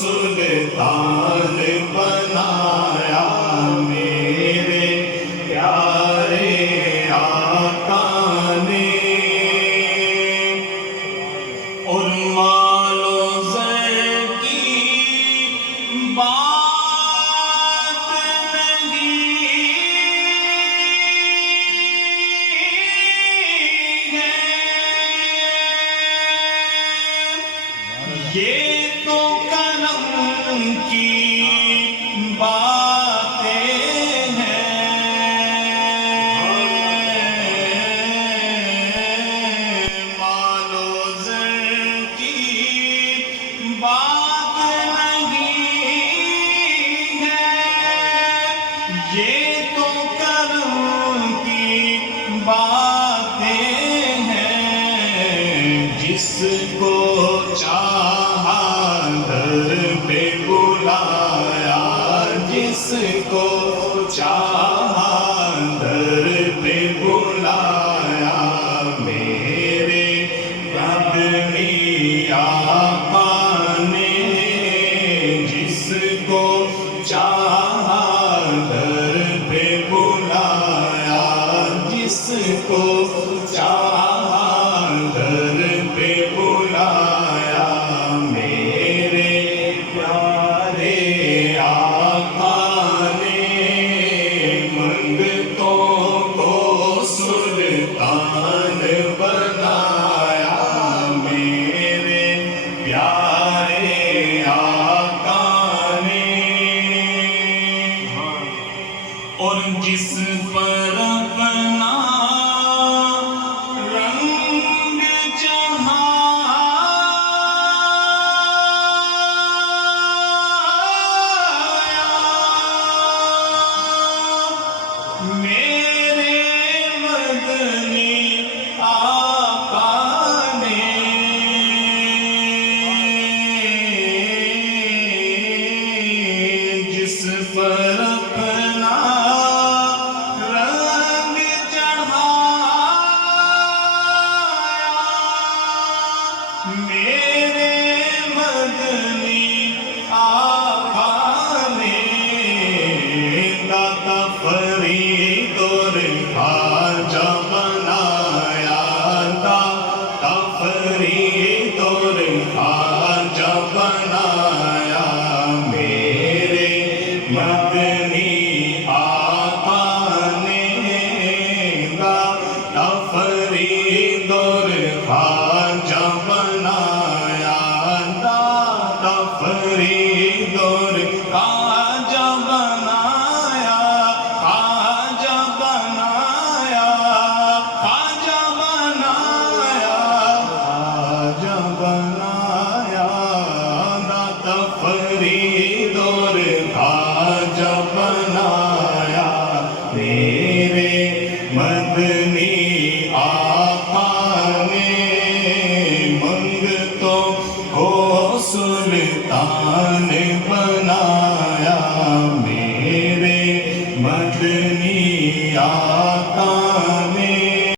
سلطان بنایا میرے پیارے آقا نے، اور مال و زر کی بات نہیں ہے، یہ تو کرم کی باتیں ہیں، مال و زر کی بات نہیں ہے، یہ تو کرم کی باتیں ہیں، جس کو چاہا در پہ بلایا، جس کو چاہا در پہ بلایا میرے مدنی آقا نے، جس کو چاہا در پہ بلایا، جس کو چاہا در پہ بلایا میرے پیارے آقا نے، منگتوں کو سلطان بنایا میرے پیارے آقا نے، اور جس پر اپنا رنگ چڑھایا میرے مدنی آقا نے، جس پر اپنا رنگ چڑھایا میرے مدنی آقا نے، داتا فرید اور خواجہ بنایا، داتا فرید اور خواجہ بنایا میرے مدنی آقا نے، داتا فرید اور خواجہ بنایا، داتا فرید اور خواجہ بنایا، خواجہ بنایا، خواجہ بنایا، خواجہ بنایا، داتا فرید اور خواجہ بنایا میرے مدنی آقا نے، منگتوں کو سلطان